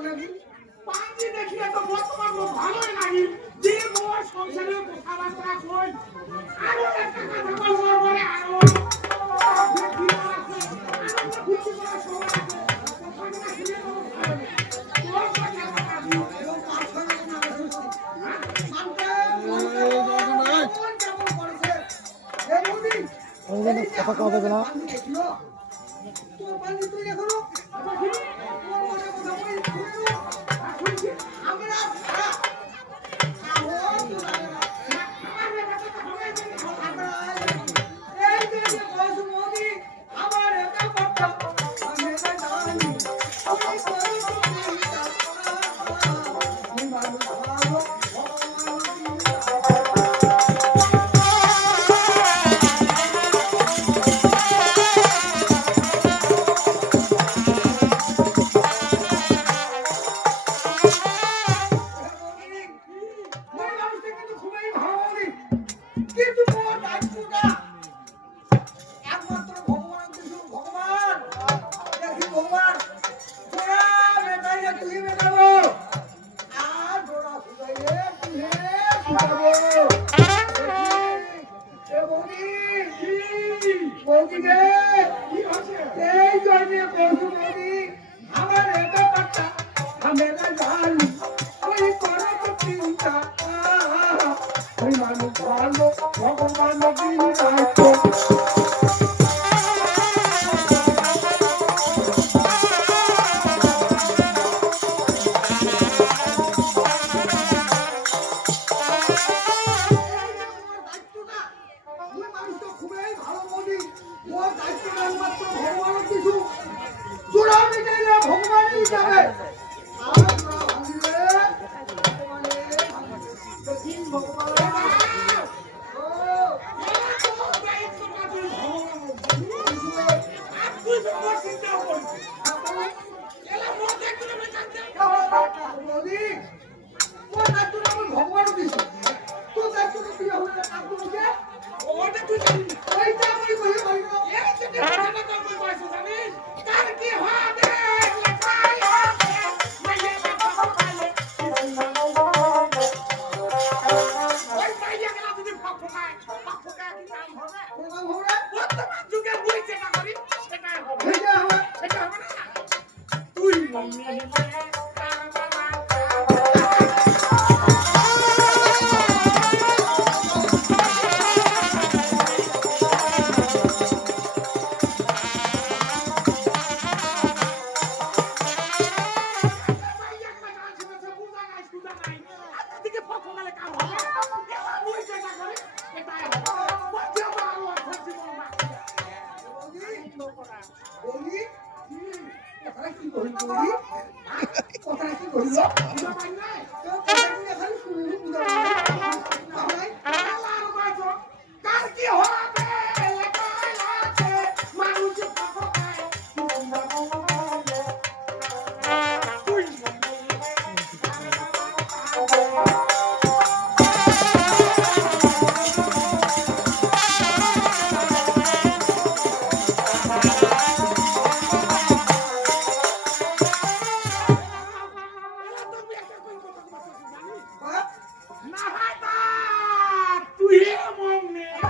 বলেছি। পাঞ্জি দেখিয়ে তো বর্তমান ভালোই লাগে যে বউয়ের সংসারে কথাবার্তা কই আরও ওই মানুষটা খুবই ভালো মোদী ভগবানের কিছু কথাটা কি করিল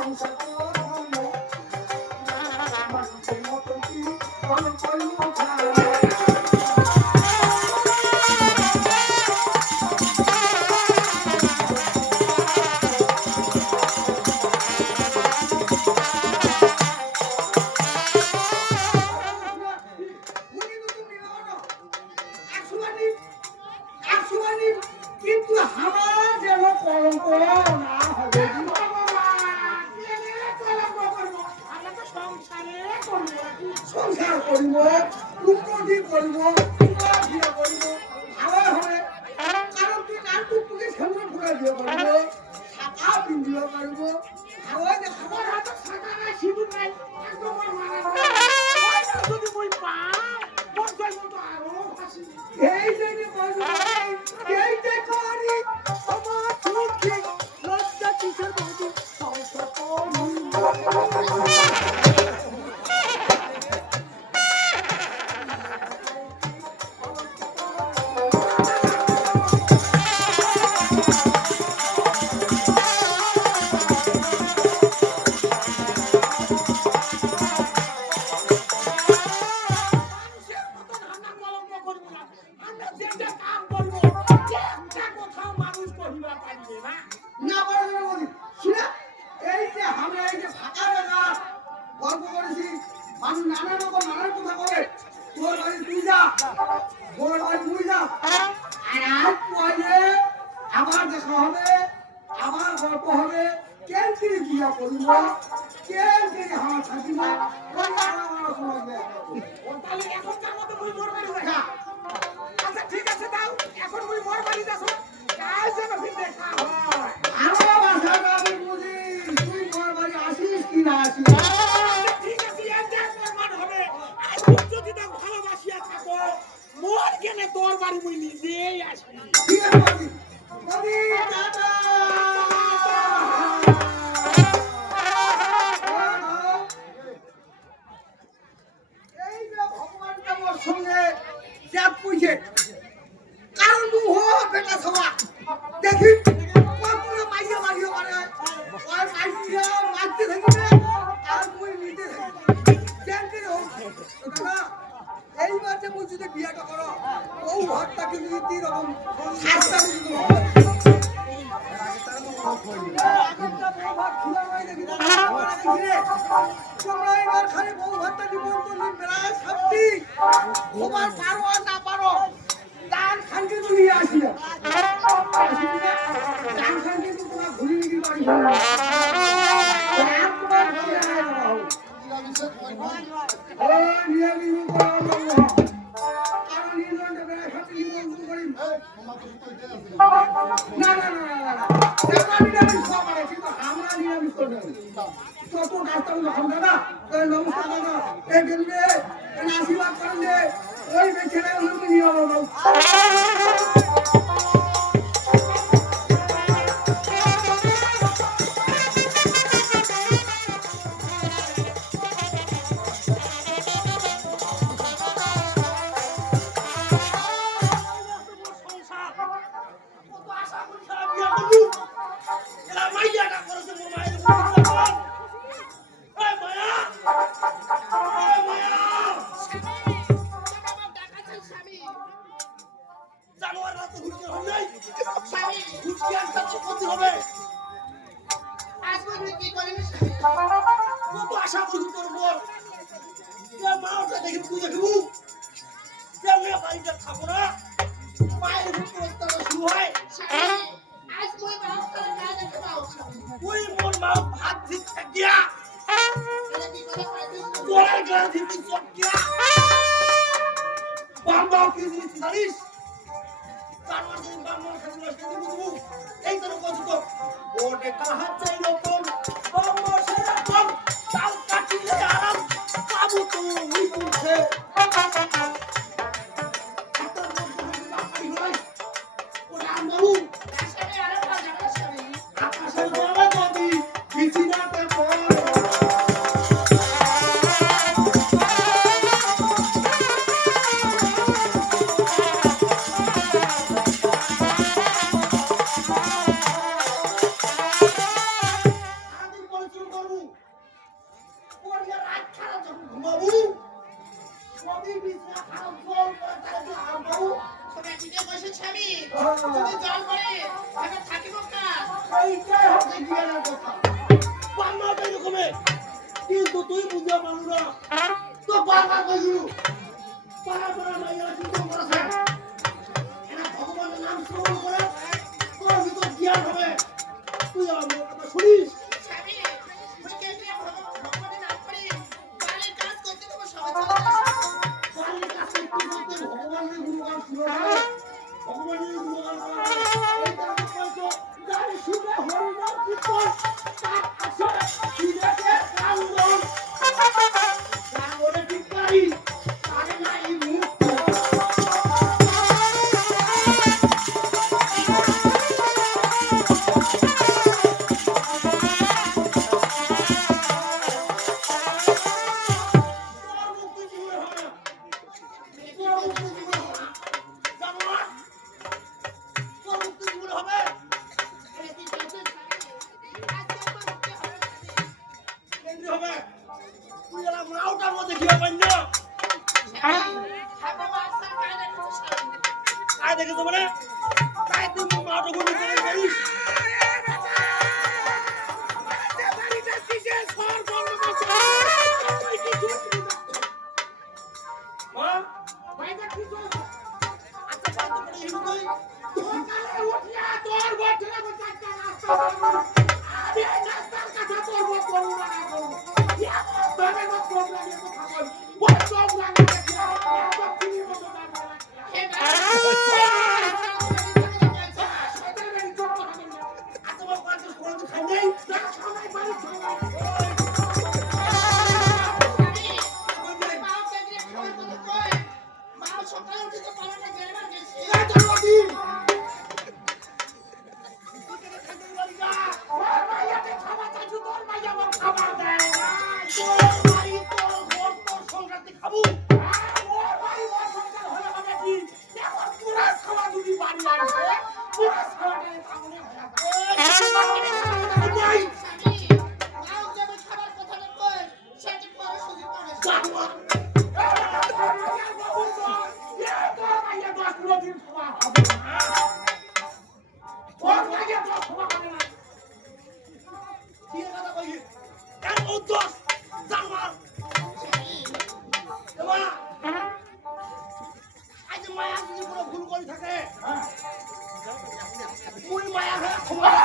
সংসার 기어가는 거, 다 까비 물러가는 거, এইবার যে বিয়াটা করো। ও ঘরটা কিন্তু নীতি রকম সাতটা কিন্তু তোমরা এবার খালি বউ ভাতটা নিমন্ত্রণ বেড়ায় সাপটি তোমার পারো আর না পারো দান খান কিন্তু নিয়ে আসি না দান খান কিন্তু তোমার ঘুরি নিয়ে বাড়ি তোমার ঘুরে আয় না বাবু। ও, নিরামিষ না, না, না, না, না, না। তোমরা নিরামিষ খাওয়া পারে, কিন্তু আমরা নিরামিষ করব না। উঠে খাব দাদা ওই নমস্কার দাদা এই গেলবে আশীর্বাদ করেন যে ওই বেছে ওগুলোকে নিয়ে একটা তো ক্ষতি হবে। কত আশা করি তোর উপর। মা ওটা দেখে তুই দেখবু। মেয়ে বাড়িতে থাকো না। মায়ের উপর অত্যাচার শুরু হয়। ওই মোর মা ভাত দিচ্ছে গিয়া। তোরাই গায়ে দিতে গিয়া। বাম্বাও কি জিনিস এই তোর কথা তো। ওরে কাহার চাই রকম, বাম্বাও সেরকম। তাল কাটিলে আরাম, পাবো তো ওই তুলছে। কিন্তু তুই বুঝতে পারু না তো বারবার কইছু পারা পারা মাইয়া চিন্তা করেছে এরা ভগবানের নাম শ্রবণ করে তোর ভিতর জ্ঞান হবে তুই আমার কথা শুনিস ভগবানের গুণগান শুনো ভগবানের গুণগান তার আসলে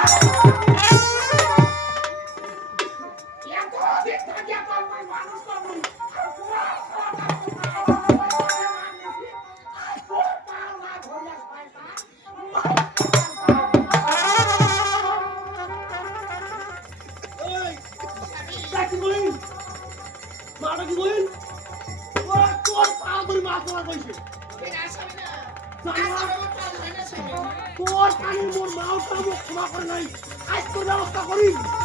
Thank you. Amin.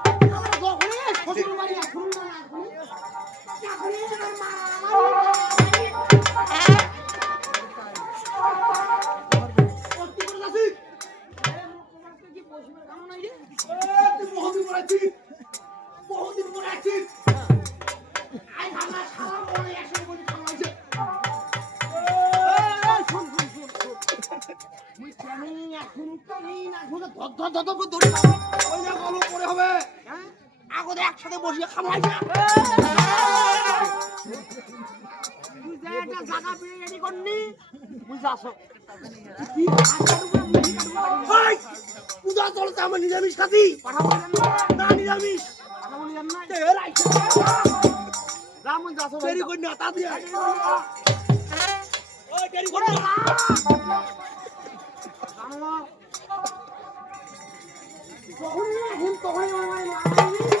একটা জায়গা পেয়ে রেডি করনি। বুঝাছ কি ভাই পূজা চলতে আমার নিরামিষ খাতি। না নিরামিষ। রামন যাস দেরি করি না তা দিয়ে। ওই দেরি করি না তখনই তখনই আমার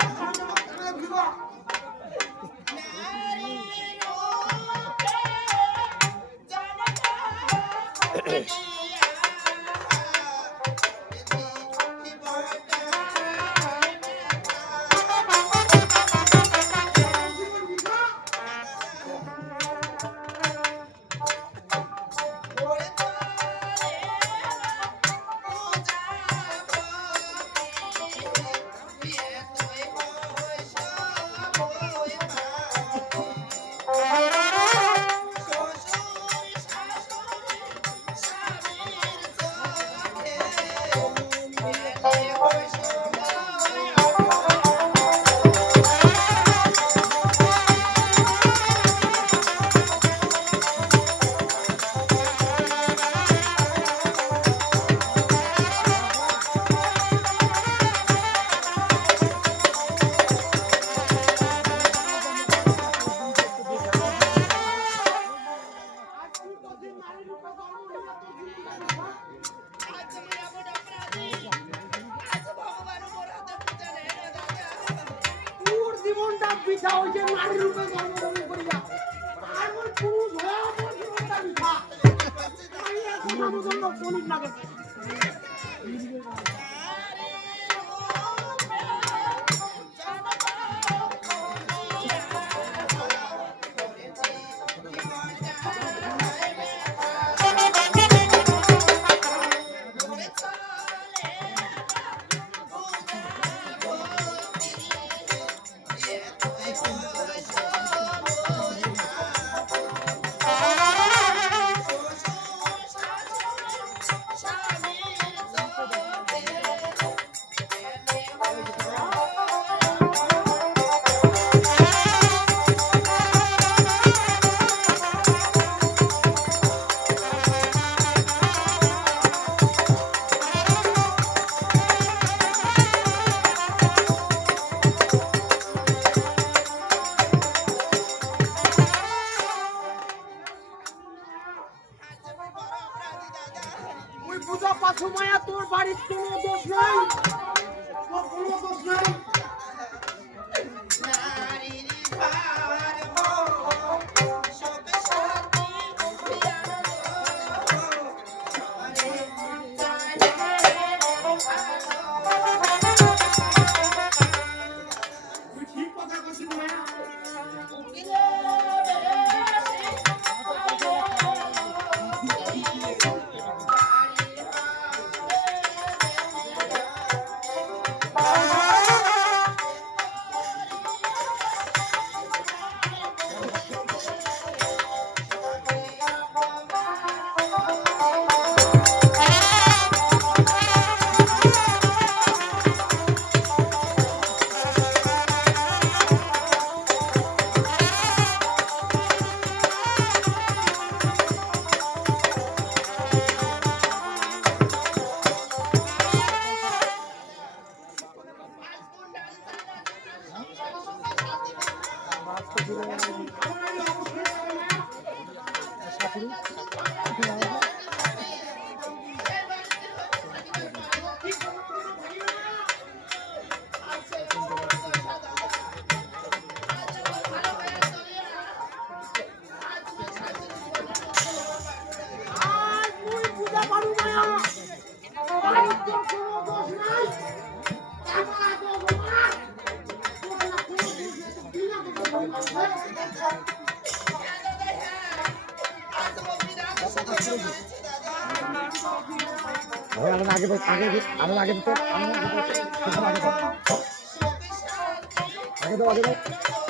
Bye. রাখুন আগে দিতে। আগে দাও আগে দাও